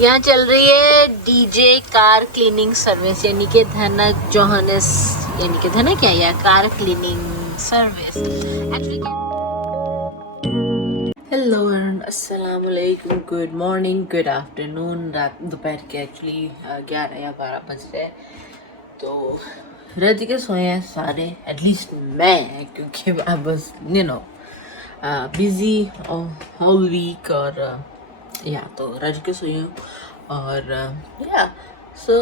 यहाँ चल रही है डीजे कार क्लीनिंग सर्विस, यानी कि धनक जोहानस, यानी कि धनक क्या है car cleaning service actually. Hello and अस्सलाम वालेकुम, गुड मॉर्निंग, गुड आफ्टरनून। रात दोपहर के एक्चुअली 11 या 12 बज रहे हैं। तो रज के सोए हैं सारे, एटलीस्ट मैं, क्योंकि मैं बस बिजी होल वीक और या तो रज के सोई हूँ। और या सो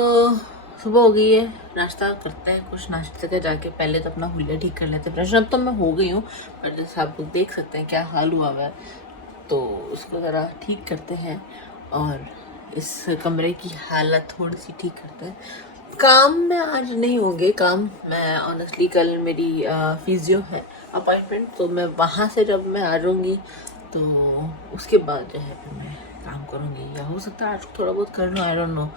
सुबह हो गई है, नाश्ता करते हैं। कुछ नाश्ते के जाके पहले तो अपना हुलिया ठीक कर लेते हैं। फ्रेश अब तो मैं हो गई हूँ, पर जैसे आप लोग देख सकते हैं क्या हाल हुआ हुआ है, तो उसको ज़रा ठीक करते हैं और इस कमरे की हालत थोड़ी सी ठीक करते हैं। काम में आज नहीं होंगे काम, मैं ऑनेस्टली कल मेरी फिजियो है अपॉइंटमेंट, तो मैं वहाँ से जब मैं आ जाऊँगी तो उसके बाद जो है फिर मैं काम करूँगी, या हो सकता है आज थोड़ा बहुत कर लूँ, आई डोंट नो,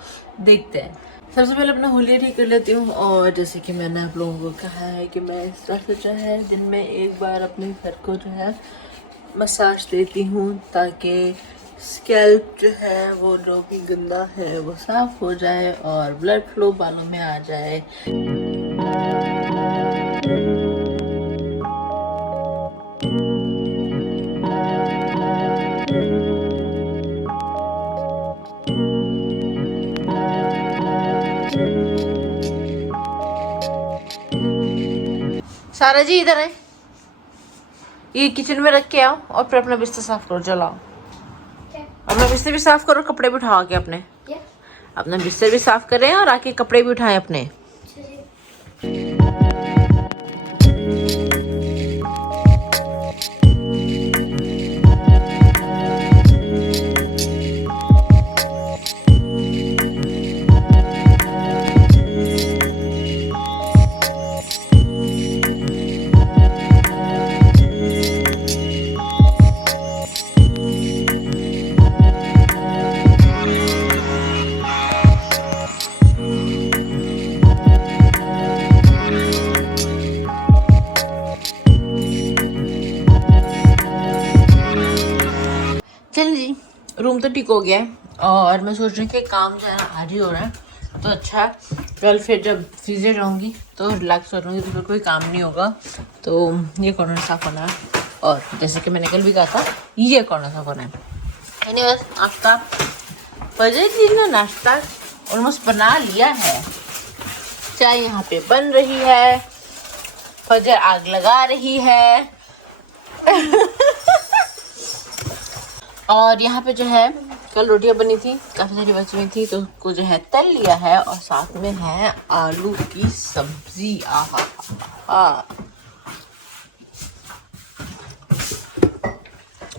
देखते हैं। सबसे पहले अपना हुलिया ठीक कर लेती हूँ। और जैसे कि मैंने आप लोगों को कहा है कि मैं इस तरह से जो है दिन में एक बार अपने सर को जो है मसाज देती हूँ, ताकि स्कैल्प जो है वो जो भी गंदा है वो साफ हो जाए और ब्लड फ्लो बालों में आ जाए। सारा जी इधर है, ये किचन में रख के आओ और फिर अपना बिस्तर साफ करो। चलाओ अपना बिस्तर भी साफ करो, कपड़े भी उठाओ आके अपने, अपना बिस्तर भी साफ करें और आके कपड़े भी उठाएं अपने। चल जी, रूम तो ठीक हो गया है और मैं सोच रही हूँ कि काम जो है आज ही हो रहा है, तो अच्छा कल फिर जब फिजियो जाऊँगी तो रिलैक्स करूँगी, तो फिर कोई काम नहीं होगा। तो ये कॉर्नर साफ होना है, और जैसे कि मैंने कल भी कहा था ये कॉर्नर साफ होना है। एनीवेज, नाश्ता फजर की ने नाश्ता ऑलमोस्ट बना लिया है। चाय यहाँ पे बन रही है, फजर आग लगा रही है और यहाँ पे जो है कल रोटियां बनी थी, काफ़ी सारी बची हुई थी, तो उसको जो है तल लिया है और साथ में है आलू की सब्जी। आहा।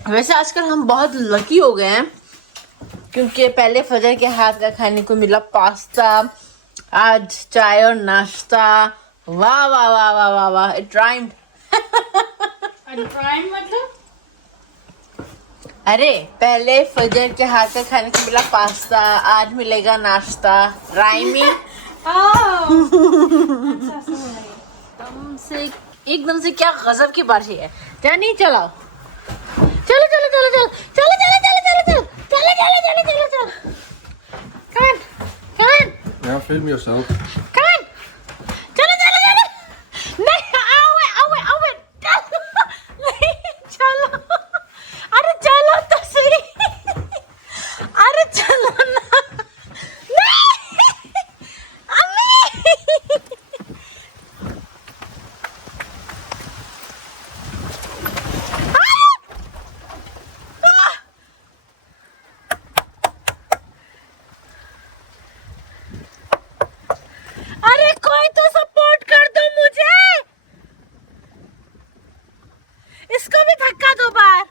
वैसे आजकल हम बहुत लकी हो गए हैं, क्योंकि पहले फजर के हाथ का खाने को मिला पास्ता, आज चाय और नाश्ता। वाह वाह वाह वाह वाह वाह, इट राइम्ड। मतलब अरे पहले फजर के हाथ का खाने को मिला पास्ता, आज मिलेगा नाश्ता। राइमिंग तुमसे एकदम से क्या गजब की बारिश है। जानी चलो चलो चलो चलो चलो चलो चलो चलो चलो चलो चलो चलो चलो चलो चलो, come on come on, Yeah, film yourself. come on, चलो चलो चलो, नहीं आओ नहीं चलो, अरे चलो तो सही, अरे चलो ना, नहीं अम्मी, अरे कोई तो सपोर्ट कर दो मुझे, इसको भी धक्का दो बार,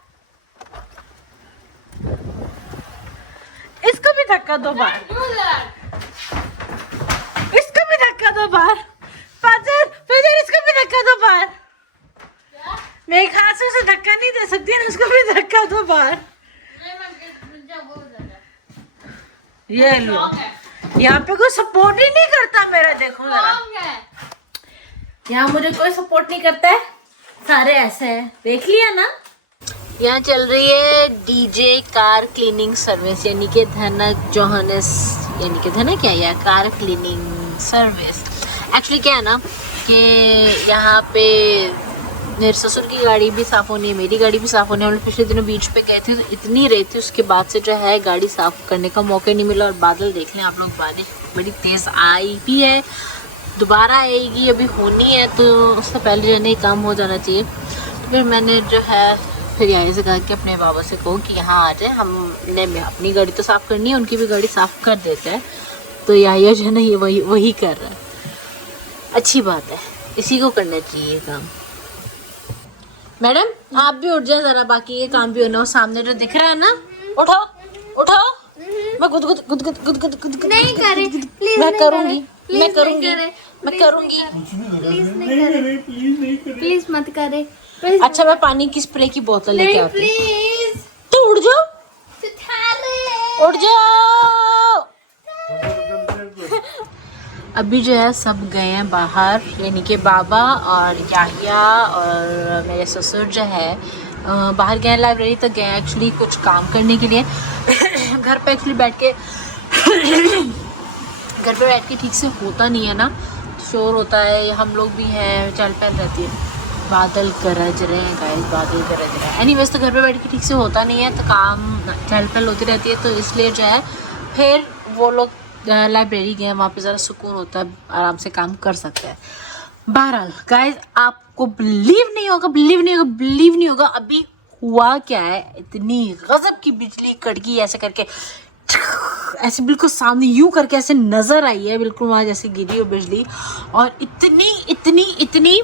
इसको भी धक्का दो बार, इसको भी धक्का दो बार, फजर फजर इसको भी धक्का दो बार। मैं एक हाथ से उसे धक्का नहीं दे सकती ना, उसको भी धक्का दो बार। ये लो, यहाँ पे कोई सपोर्ट ही नहीं करता मेरा, देखो जरा, यहाँ मुझे कोई सपोर्ट नहीं करता है, सारे ऐसे हैं, देख लिया ना। यहाँ चल रही है डीजे कार क्लीनिंग सर्विस, यानी कि धनक जोहानस, यानी कि धनक क्या है, कार क्लीनिंग सर्विस। एक्चुअली क्या है ना कि यहाँ पे मेरे ससुर की गाड़ी भी साफ़ होनी है, मेरी गाड़ी भी साफ़ होनी है। हम लोग पिछले दिनों बीच पे गए थे तो इतनी रेत थी, उसके बाद से जो है गाड़ी साफ़ करने का मौका नहीं मिला। और बादल देख लें आप लोग, बारिश बड़ी तेज़ आई भी है, दोबारा आएगी, अभी होनी है, तो उससे पहले जो है नहीं काम हो जाना चाहिए। तो फिर मैंने जो है फिर यहाँ से कहा कि अपने बाबा से कहो कि यहाँ आ जाए, हमने अपनी गाड़ी तो साफ़ करनी है, उनकी भी गाड़ी साफ़ कर देते हैं। तो यहाँ जो है ना ये वही कर रहा है, अच्छी बात है, इसी को करना चाहिए काम। मैडम आप भी उठ जाए जरा, बाकी ये काम भी होना। वो सामने जो दिख रहा है ना, उठाओ उठाओ। मैं गुद गुद गुद गुद गुद गुद गुद नहीं करे, प्लीज मैं नहीं करूंगी, करे, मैं प्लीज करूंगी, नहीं करे, मैं करूंगी। प्लीज नहीं करे, प्लीज मत करे, प्लीज। अच्छा मैं पानी की स्प्रे की बोतल लेके नहीं आती हूँ। प्लीज, तो उठ जाओ, तो उठ जाओ। अभी जो है सब गए हैं बाहर, यानी कि बाबा और याहिया और मेरे ससुर जो है बाहर गए हैं, लाइब्रेरी तक गए हैं एक्चुअली कुछ काम करने के लिए। घर पे एक्चुअली बैठ के घर पे बैठ के ठीक से होता नहीं है ना, शोर होता है, हम लोग भी हैं, चल पहल रहती है, बादल गरज रहे हैं गाइस, बादल गरज रहे हैं। एनीवेज तो घर पे बैठ के ठीक से होता नहीं है, तो काम चल पहल होती रहती है, तो इसलिए जो है फिर वो लोग लाइब्रेरी गए, वहाँ पे ज़रा सुकून होता है, आराम से काम कर सकते हैं। बहरहाल गाइस आपको बिलीव नहीं होगा अभी हुआ क्या है। इतनी गजब की बिजली कड़की ऐसे करके, ऐसे बिल्कुल सामने यूं करके ऐसे नजर आई है, बिल्कुल वहाँ जैसे गिरी हो बिजली। और इतनी इतनी इतनी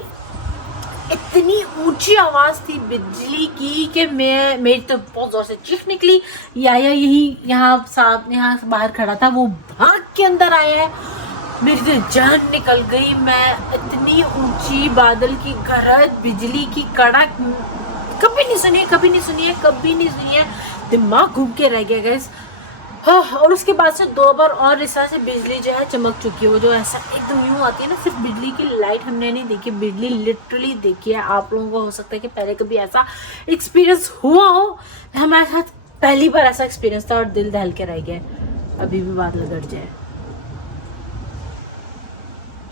इतनी ऊंची आवाज़ थी बिजली की कि मेरी तो बहुत ज़ोर से चीख निकली। या यहाँ बाहर खड़ा था, वो भाग के अंदर आया है, मेरी तो जान निकल गई। मैं इतनी ऊंची बादल की गरज, बिजली की कड़क कभी नहीं सुनी है, दिमाग घूम के रह गया गैस। हाँ, और उसके बाद से 2 बार और इस तरह से बिजली जो है चमक चुकी है। वो जो ऐसा एकदम यूं आती है ना, सिर्फ बिजली की लाइट हमने नहीं देखी, बिजली लिटरली देखी है। आप लोगों को हो सकता है कि पहले कभी ऐसा एक्सपीरियंस हुआ हो, हमारे साथ पहली बार ऐसा एक्सपीरियंस था और दिल दहल के रह गया। अभी भी बादल गरज जाए,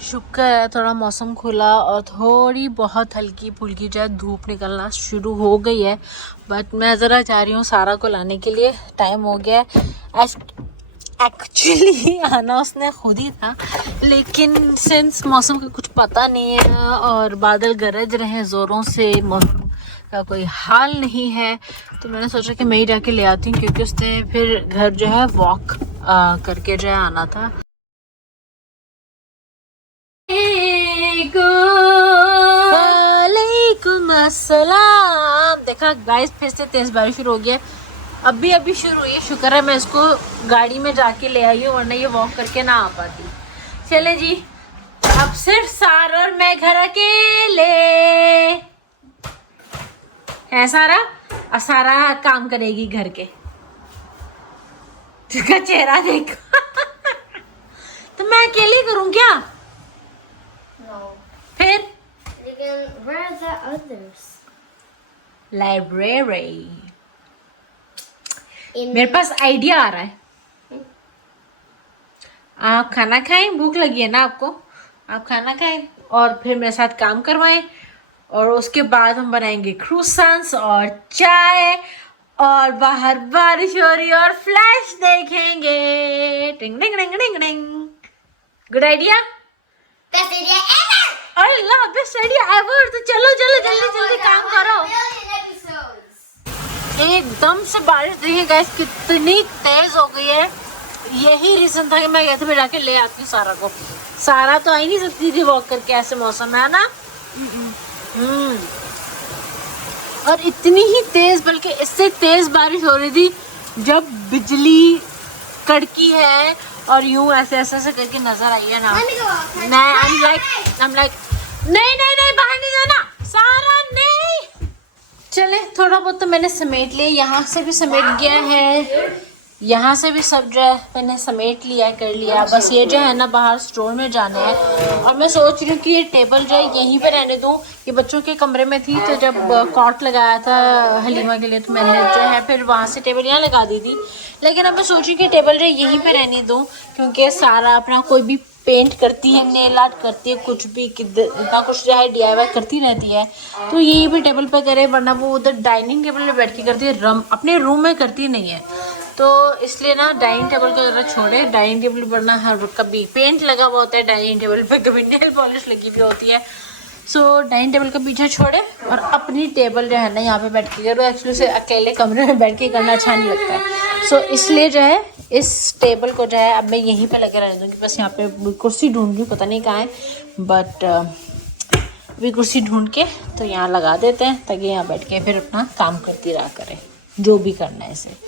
शुक्र है थोड़ा मौसम खुला और थोड़ी बहुत हल्की फुल्की जो है धूप निकलना शुरू हो गई है। बट मैं ज़रा जा रही हूँ सारा को लाने के लिए, टाइम हो गया है। एक्चुअली आना उसने खुद ही था, लेकिन सिंस मौसम का कुछ पता नहीं है और बादल गरज रहे हैं ज़ोरों से, मौसम का कोई हाल नहीं है, तो मैंने सोचा कि मैं ही जाके ले आती हूँ, क्योंकि उसने फिर घर जो है वॉक करके जो है आना था। वालेकुम अस्सलाम। देखा गाइस फिर से तेज बारिश शुरू हो गया, अभी शुरू हुई है। शुक्र है मैं इसको गाड़ी में जाके ले आई हूँ, वरना ये वॉक करके ना आ पाती। चले जी, अब सिर्फ सारा और मैं घर अकेले है। सारा अब सारा काम करेगी घर के, उसका चेहरा देखो। तो मैं अकेले करूँ क्या? फिर where are the others? Library. मेरे पास आइडिया आ रहा है, आप खाना खाएं, भूख लगी है ना आपको, आप खाना खाएं और फिर मेरे साथ काम करवाएं, और उसके बाद हम बनाएंगे क्रूसेंट्स और चाय, और बाहर बारिश हो रही है और फ्लैश देखेंगे। टिंग टिंग टिंग टिंग टिंग। Good idea? Best idea ever! अल्लाह, बेस्ट आइडिया एवर। तो चलो जल्दी काम करो। एकदम से बारिश देखिए गाइस कितनी तेज हो गई है। यही रीजन था कि मैं कहती फिर जाके ले आती हूँ सारा को। सारा तो आ ही नहीं सकती थी वॉक करके, ऐसे मौसम है ना। और इतनी ही तेज, बल्कि इससे तेज बारिश हो रही थी जब बिजली कड़की है और यूं ऐसे करके नजर आई है ना। I'm like नहीं बाहर नहीं जाना सारा, नहीं। चले थोड़ा बहुत तो मैंने समेट लिया, यहाँ से भी समेट गया है, यहाँ से भी सब जो है मैंने समेट लिया कर लिया, बस ये जो है ना बाहर स्टोर में जाना है। और मैं सोच रही हूँ कि ये टेबल जो है यहीं पे रहने दूँ। ये बच्चों के कमरे में थी, तो जब कॉट लगाया था हलीमा के लिए तो मैंने जो है फिर वहाँ से टेबल यहाँ लगा दी थी। लेकिन अब मैं सोच रही हूँ कि टेबल जो है यहीं पर रहने दूँ, क्योंकि सारा अपना कोई भी पेंट करती है, नेल आर्ट करती है, कुछ भी इतना कुछ जो है DIY करती रहती है, तो यहीं पे टेबल पे करे, वरना वो उधर डाइनिंग टेबल पे बैठ के करती है, अपने रूम में करती नहीं है। तो इसलिए ना डाइनिंग टेबल को ज़रा छोड़े, डाइनिंग टेबल पर ना हर कभी पेंट लगा हुआ होता है डाइनिंग टेबल पे, कभी नेल पॉलिश लगी हुई होती है। सो डाइनिंग टेबल का पीछे छोड़े और अपनी टेबल जो है ना यहाँ पे बैठ के करो। एक्चुअली से अकेले कमरे में बैठ के करना अच्छा नहीं लगता है। सो इसलिए जो है इस टेबल को जो है अब मैं यहीं पे लगे रहने दूँगी। बस यहाँ पे कुर्सी ढूंढ रही हूँ, पता नहीं कहाँ है, बट अभी कुर्सी ढूंढ के तो यहाँ लगा देते हैं, ताकि यहाँ बैठ के फिर अपना काम करती रहा करें, जो भी करना है इसे।